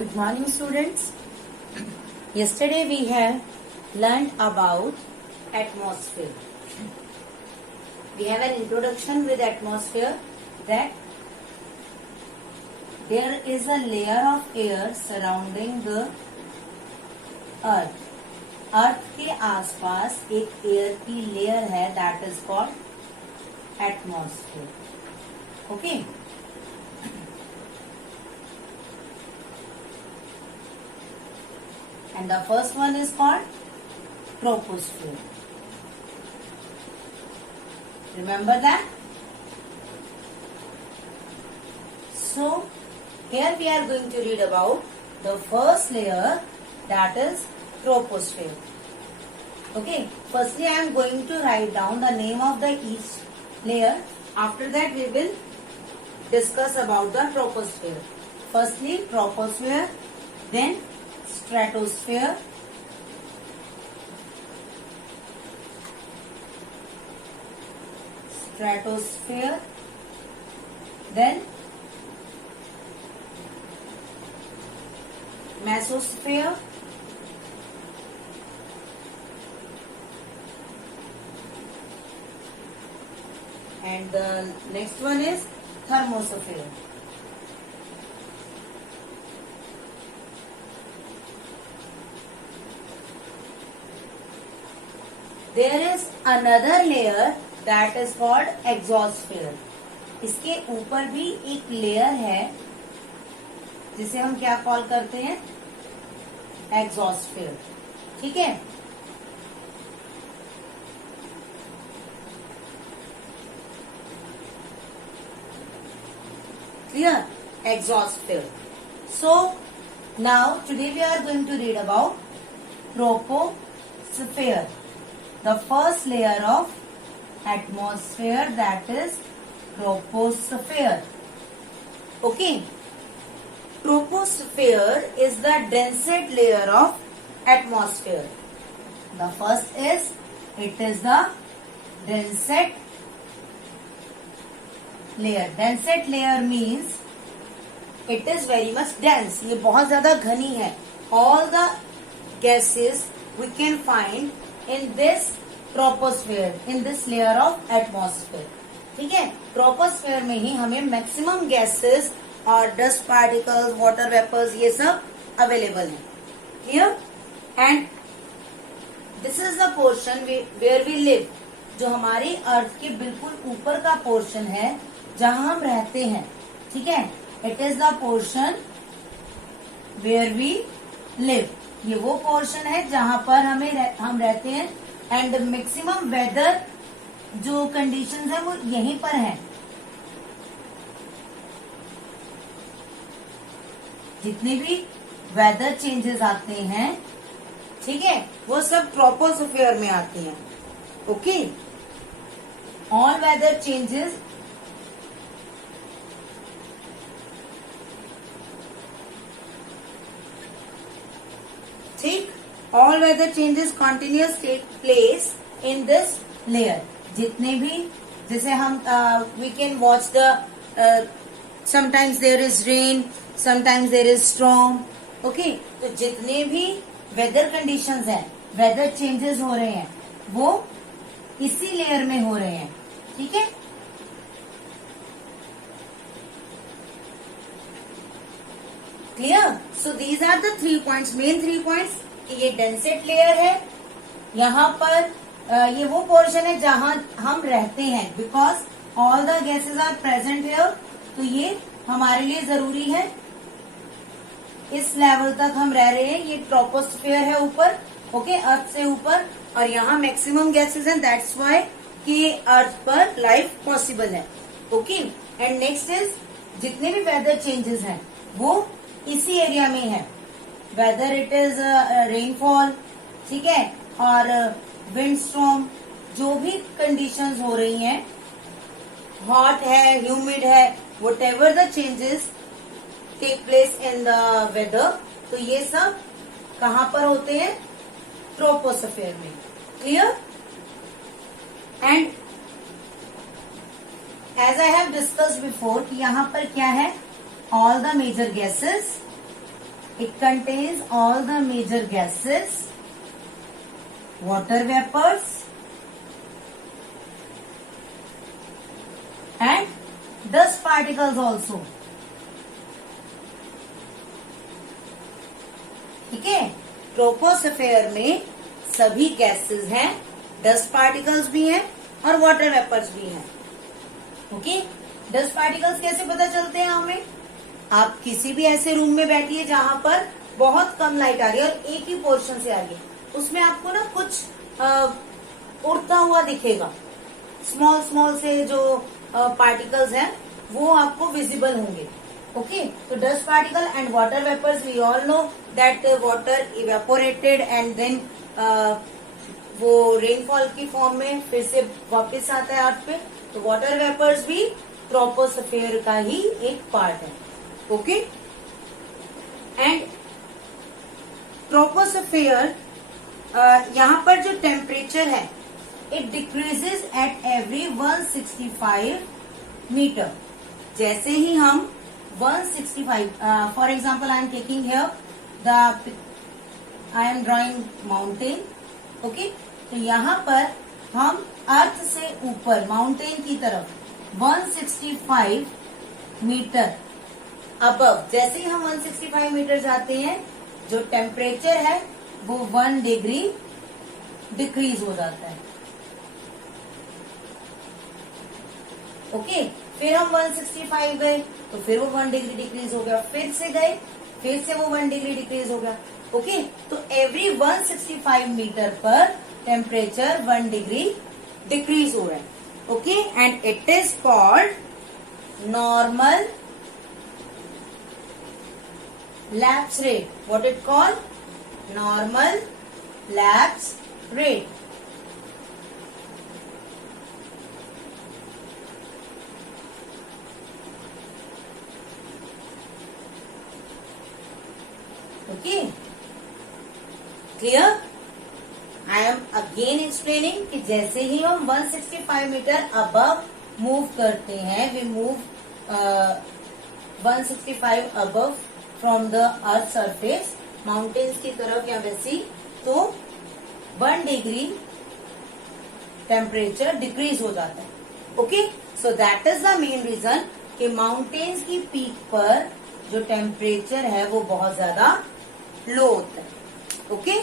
Good morning, students. Yesterday we have learned about atmosphere. We have an introduction with atmosphere that there is a layer of air surrounding the earth. अर्थ के आसपास एक air की layer है that is called atmosphere. Okay, and the first one is called troposphere. Remember that? So here we are going to read about the first layer, that is troposphere. Okay, firstly I am going to write down the name of the each layer. After that we will discuss about the troposphere. Firstly troposphere, then stratosphere, then mesosphere, and the next one is thermosphere. There is another layer that is called exosphere. इसके ऊपर भी एक layer है जिसे हम क्या call करते हैं, एक्सोस्फीयर. ठीक है, clear? Exosphere. So now today we are going to read about troposphere, the first layer of atmosphere, that is troposphere. Okay, troposphere is the densest layer of atmosphere. The first is, it is the densest layer. Densest layer means it is very much dense. ये बहुत ज्यादा घनी है. All the gases we can find in this troposphere, in this layer of atmosphere. ठीक है, troposphere में ही हमें मैक्सिमम गैसेस और डस्ट पार्टिकल्स, वाटर वेपर्स, ये सब अवेलेबल है. Clear? And this is the portion where we live, जो हमारी अर्थ के बिल्कुल ऊपर का पोर्शन है जहां हम रहते हैं. ठीक है, it is the portion where we live. ये वो पोर्शन है जहां पर हम रहते हैं. एंड मैक्सिमम वेदर जो कंडीशंस है वो यहीं पर है. जितने भी वेदर चेंजेस आते हैं, ठीक है, वो सब ट्रोपोस्फीयर में आते हैं. ओके, ऑल वेदर चेंजेस ठीक, all weather changes continuous take place in this layer. जितने भी, जैसे हम we can watch the sometimes there is rain, sometimes there is storm. Okay, तो जितने भी वेदर कंडीशंस हैं, वेदर चेंजेस हो रहे हैं, वो इसी लेयर में हो रहे हैं. ठीक है, clear? So these are the 3 points, main 3 points. कि ये डेंसेट लेयर है, यहाँ पर ये वो पोर्शन है जहां हम रहते हैं, because all the gases are present here. तो ये हमारे लिए जरूरी है. इस लेवल तक हम रह रहे हैं. ये ट्रोपोस्फीयर है ऊपर, ओके, अर्थ से ऊपर, और यहाँ मैक्सिमम गैसेस हैं. दैट्स व्हाई कि अर्थ पर लाइफ पॉसिबल है. ओके, एंड नेक्स्ट इज, जितने भी वेदर चेंजेस हैं वो इसी एरिया में है. वेदर इट इज रेनफॉल, ठीक है, और विंड स्टॉर्म, जो भी कंडीशंस हो रही हैं, हॉट है, ह्यूमिड है, whatever the changes take place in the weather, तो ये सब कहाँ पर होते हैं, ट्रोपोस्फीयर में. Clear? And as I have discussed before कि यहाँ पर क्या है, all the major gases It contains all the major gases, water vapors, and dust particles also. ठीक है, ट्रोपोस्फेयर में सभी गैसेस हैं, डस्ट पार्टिकल्स भी हैं और वाटर वेपर्स भी हैं. ओके, डस्ट पार्टिकल्स कैसे पता चलते हैं हमें? आप किसी भी ऐसे रूम में बैठिए जहां पर बहुत कम लाइट आ रही है और एक ही पोर्शन से आ रही है, उसमें आपको ना कुछ उड़ता हुआ दिखेगा. स्मॉल स्मॉल से जो पार्टिकल्स हैं वो आपको विजिबल होंगे. ओके, तो dust particle and water vapours, we all know that water evaporated and then वो रेनफॉल की फॉर्म में फिर से वापस आता है अर्थ पे. तो वाटर वेपर्स भी ट्रोपोस्फेयर का ही एक पार्ट है. ओके, एंड ट्रोपोस्फेयर यहाँ पर जो टेम्परेचर है it decreases at every 165 metre. जैसे ही हम 165, for example I am taking here I am drawing mountain. Okay, तो यहाँ पर हम अर्थ से ऊपर माउंटेन की तरफ 165 मीटर अबव, जैसे ही हम 165 मीटर जाते हैं जो टेम्परेचर है वो 1 डिग्री डिक्रीज हो जाता है. ओके, फिर हम 165 गए तो फिर वो 1 डिग्री डिक्रीज हो गया, फिर से गए फिर से वो 1 डिग्री डिक्रीज हो गया. ओके, तो एवरी 165 मीटर पर टेम्परेचर 1 डिग्री डिक्रीज हो रहा है. Okay, and it is called normal lapse rate. What it called? Normal lapse rate. Okay, clear? I am again explaining कि जैसे ही हम 165 मीटर अबव मूव करते हैं, we move 165 above from the earth surface mountains की तरफ या वैसी, तो 1 डिग्री टेम्परेचर डिक्रीज हो जाता है. Okay, so that is the main reason कि माउंटेन्स की पीक पर जो टेम्परेचर है वो बहुत ज्यादा लो होता है. Okay,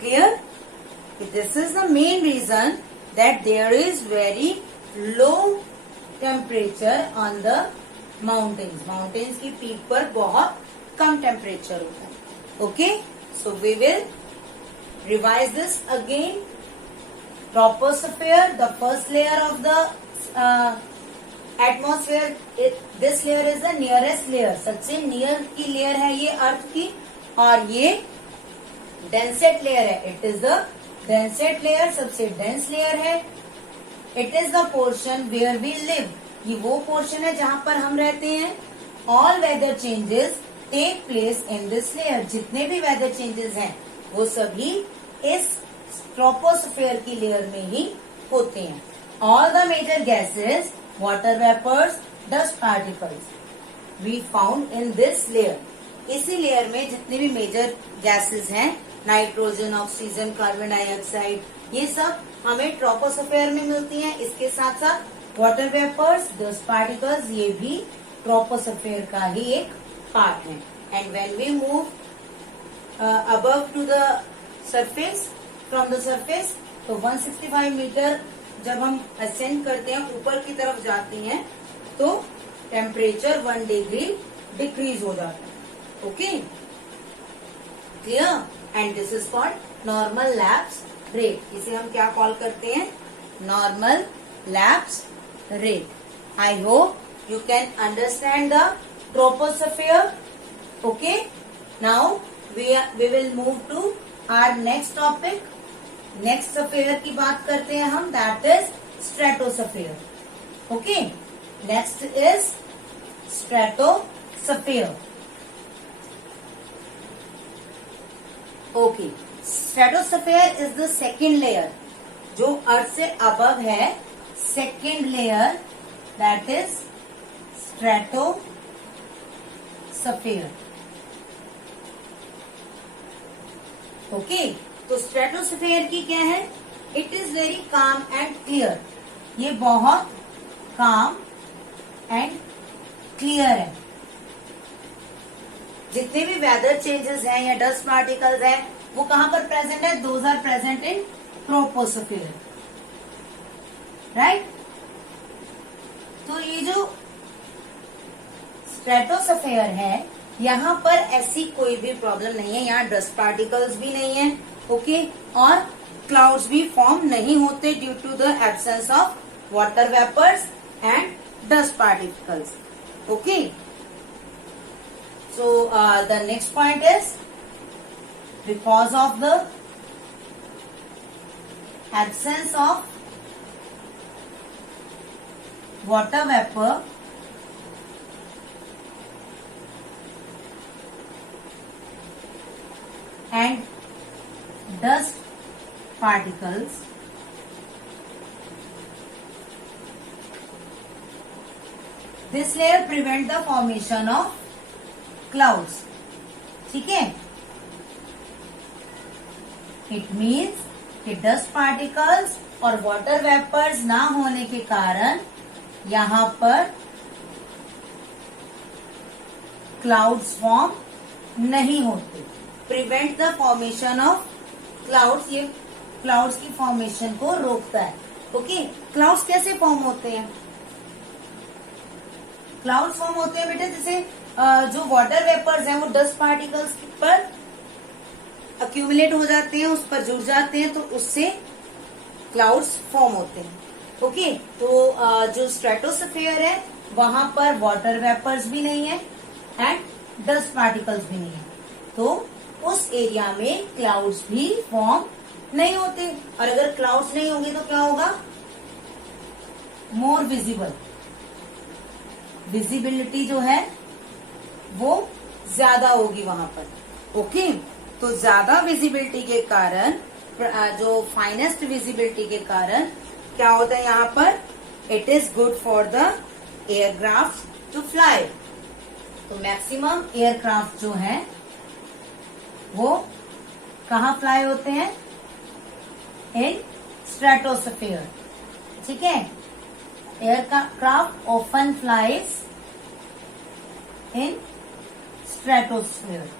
clear? This is the main reason that there is very low temperature on the mountains. Mountains की पीक पर बहुत कम टेम्परेचर होता है. Okay, so we will revise this again. Troposphere, the first layer of the atmosphere, this layer is the nearest layer. सबसे near की layer है ये अर्थ की, और ये डेंसेट लेयर है. It is the densest layer, सबसे डेंस लेयर है. It is the portion where we live. ये वो पोर्शन है जहां पर हम रहते हैं. All weather changes take place in this layer. जितने भी वेदर चेंजेस हैं वो सभी इस ट्रोपोस्फेयर की लेयर में ही होते हैं. All the major gases, water vapours, dust particles we found in this layer. इसी लेयर में जितने भी मेजर गैसेस हैं, नाइट्रोजन, ऑक्सीजन, कार्बन डाइऑक्साइड, ये सब हमें ट्रोपोस्फेयर में मिलती हैं. इसके साथ साथ वाटर वेपर्स, डस्ट पार्टिकल्स, ये भी ट्रोपोस्फेयर का ही एक पार्ट है. And when we move above to the surface, from the surface, तो 165 मीटर जब हम असेंड करते हैं, ऊपर की तरफ जाते हैं, तो टेम्परेचर 1 डिग्री डिक्रीज हो जाता है. Okay, clear? And this is called normal lapse rate. इसे हम क्या कॉल करते हैं? Normal lapse rate. I hope you can understand the troposphere. Okay, now we will move to our next topic. Next sphere की बात करते हैं हम, that is stratosphere. Okay, next is stratosphere. Okay, stratosphere is the second layer जो earth से above है. Second layer that is stratosphere. Okay, तो stratosphere की क्या है, it is very calm and clear, ये बहुत काम एंड क्लियर है। जितने भी वेदर चेंजेस हैं या डस्ट पार्टिकल्स हैं वो कहां पर प्रेजेंट है, those are present in troposphere, right. तो ये जो स्ट्रेटोस्फेयर है यहाँ पर ऐसी कोई भी प्रॉब्लम नहीं है, यहाँ डस्ट पार्टिकल्स भी नहीं है, ओके, और क्लाउड्स भी फॉर्म नहीं होते due to the absence of water vapours and dust particles, okay. So the next point is, because of the absence of water vapor and dust particles, this layer prevent the formation of clouds, ठीक है। It means कि dust particles और water vapours ना होने के कारण यहां पर क्लाउड्स फॉर्म नहीं होते, prevent the formation of clouds, ये क्लाउड्स की फॉर्मेशन को रोकता है, ओके। क्लाउड्स कैसे फॉर्म होते हैं, क्लाउड्स फॉर्म होते हैं बेटे जैसे जो वाटर वेपर्स हैं वो डस्ट पार्टिकल्स पर अक्यूमुलेट हो जाते हैं, उस पर जुड़ जाते हैं, तो उससे क्लाउड्स फॉर्म होते हैं, ओके। तो जो स्ट्रेटोस्फेयर है वहां पर वाटर वेपर्स भी नहीं है एंड डस्ट पार्टिकल्स भी नहीं है, तो उस एरिया में क्लाउड्स भी फॉर्म नहीं होते। और अगर क्लाउड्स नहीं होंगे तो क्या होगा, मोर विजिबल, विजिबिलिटी जो है वो ज्यादा होगी वहां पर, ओके। तो ज्यादा विजिबिलिटी के कारण, जो फाइनेस्ट विजिबिलिटी के कारण क्या होता है यहाँ पर, it is good for the aircraft to fly. तो मैक्सिमम एयरक्राफ्ट जो है वो कहाँ फ्लाई होते हैं, इन स्ट्रेटोस्फेयर, ठीक है। एयरक्राफ्ट ऑफन फ्लाइज इन स्ट्रेटोस्फेयर।